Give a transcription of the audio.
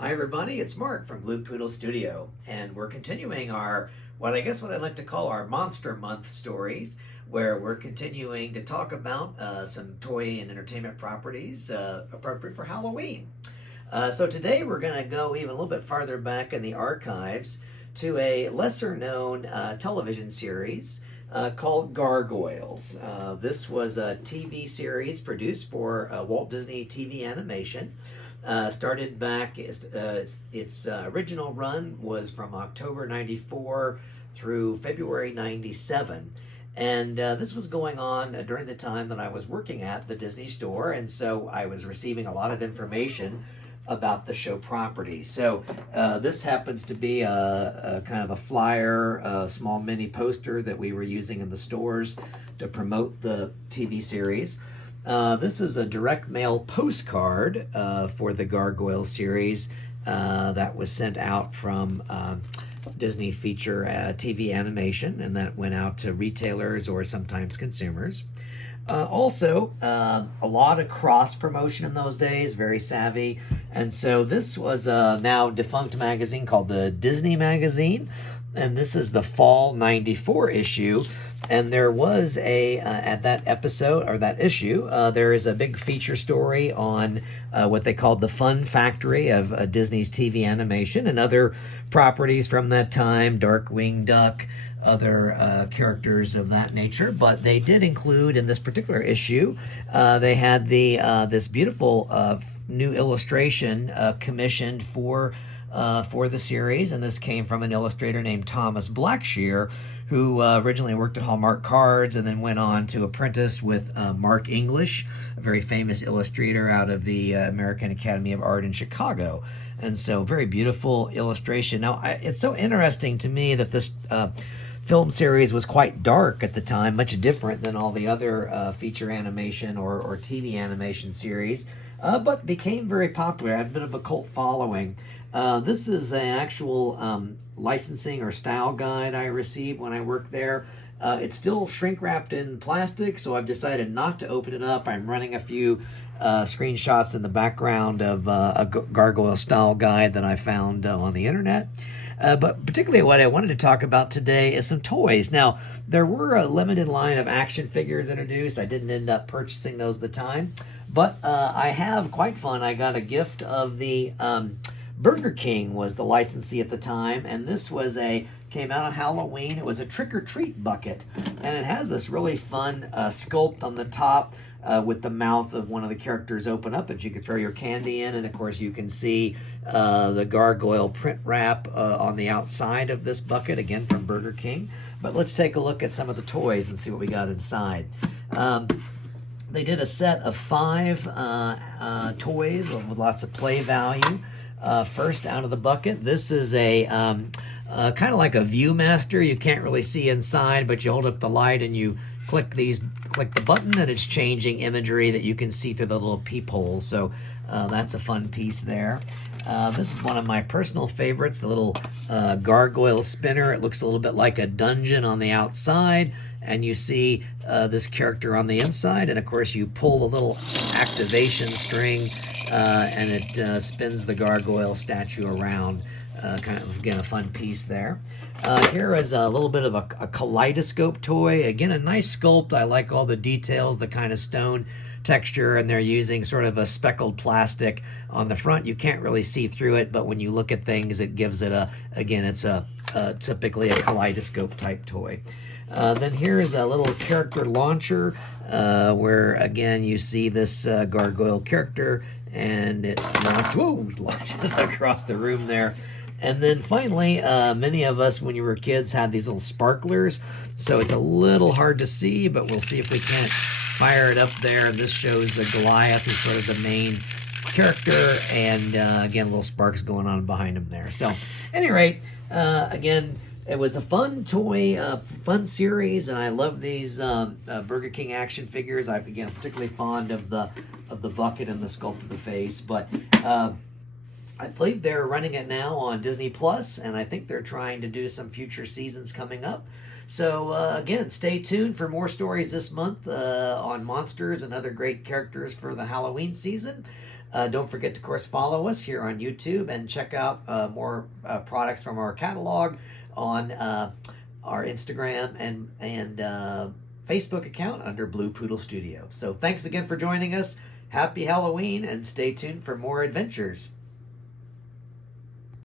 Hi everybody, it's Mark from Blue Poodle Studio, and we're continuing our, what I'd like to call our Monster Month stories, where we're continuing to talk about some toy and entertainment properties appropriate for Halloween. So today we're going to go even a little bit farther back in the archives to a lesser known television series called Gargoyles. This was a TV series produced for Walt Disney TV Animation. Started back, its original run was from October 94 through February 97. And this was going on during the time that I was working at the Disney store, and so I was receiving a lot of information about the show property. So this happens to be a kind of a flyer, a small mini poster that we were using in the stores to promote the TV series. This is a direct mail postcard for the Gargoyles series that was sent out from Disney Feature TV Animation, and that went out to retailers or sometimes consumers. Also, a lot of cross promotion in those days, very savvy. And so this was a now defunct magazine called the Disney Magazine, and this is the fall 94 issue. And there was at that episode, or that issue, there is a big feature story on what they called the Fun Factory of Disney's TV animation and other properties from that time, Darkwing Duck, other characters of that nature. But they did include, in this particular issue, they had this beautiful new illustration commissioned for the series, and this came from an illustrator named Thomas Blackshear, who originally worked at Hallmark Cards and then went on to apprentice with Mark English, a very famous illustrator out of the American Academy of Art in Chicago. And so very beautiful illustration. Now, it's so interesting to me that this film series was quite dark at the time, much different than all the other feature animation or TV animation series, but became very popular, had a bit of a cult following. This is an actual licensing or style guide I received when I worked there. It's still shrink wrapped in plastic, so I've decided not to open it up. I'm running a few screenshots in the background of a gargoyle style guide that I found on the internet. But particularly what I wanted to talk about today is some toys. Now, there were a limited line of action figures introduced. I didn't end up purchasing those at the time, but I have, quite fun, I got a gift of the Burger King was the licensee at the time, and this came out on Halloween. It was a trick-or-treat bucket, and it has this really fun sculpt on the top with the mouth of one of the characters open up that you could throw your candy in, and of course you can see the gargoyle print wrap on the outside of this bucket, again from Burger King. But let's take a look at some of the toys and see what we got inside. They did a set of 5 toys with lots of play value. First out of the bucket, this is a kind of like a Viewmaster. You can't really see inside, but you hold up the light and you click the button, and it's changing imagery that you can see through the little peepholes. So that's a fun piece there. This is one of my personal favorites, the little gargoyle spinner. It looks a little bit like a dungeon on the outside, and you see this character on the inside, and of course you pull the little activation string and it spins the gargoyle statue around. Kind of, again, a fun piece there. Here is a little bit of a kaleidoscope toy. Again, a nice sculpt. I like all the details, the kind of stone texture, and they're using sort of a speckled plastic on the front. You can't really see through it, but when you look at things, it gives it it's typically a kaleidoscope type toy. Then here's a little character launcher where, again, you see this gargoyle character, and it launches across the room there. And then finally, many of us, when you were kids, had these little sparklers, so it's a little hard to see, but we'll see if we can't fire it up there. And this shows Goliath as sort of the main character, and again, little sparks going on behind him there. So, at any rate, again, it was a fun toy, fun series, and I love these Burger King action figures. I'm, again, particularly fond of the bucket and the sculpt of the face, but I believe they're running it now on Disney Plus, and I think they're trying to do some future seasons coming up. So again, stay tuned for more stories this month on monsters and other great characters for the Halloween season. Don't forget to, of course, follow us here on YouTube and check out more products from our catalog on our Instagram and Facebook account under Blue Poodle Studio. So thanks again for joining us. Happy Halloween, and stay tuned for more adventures.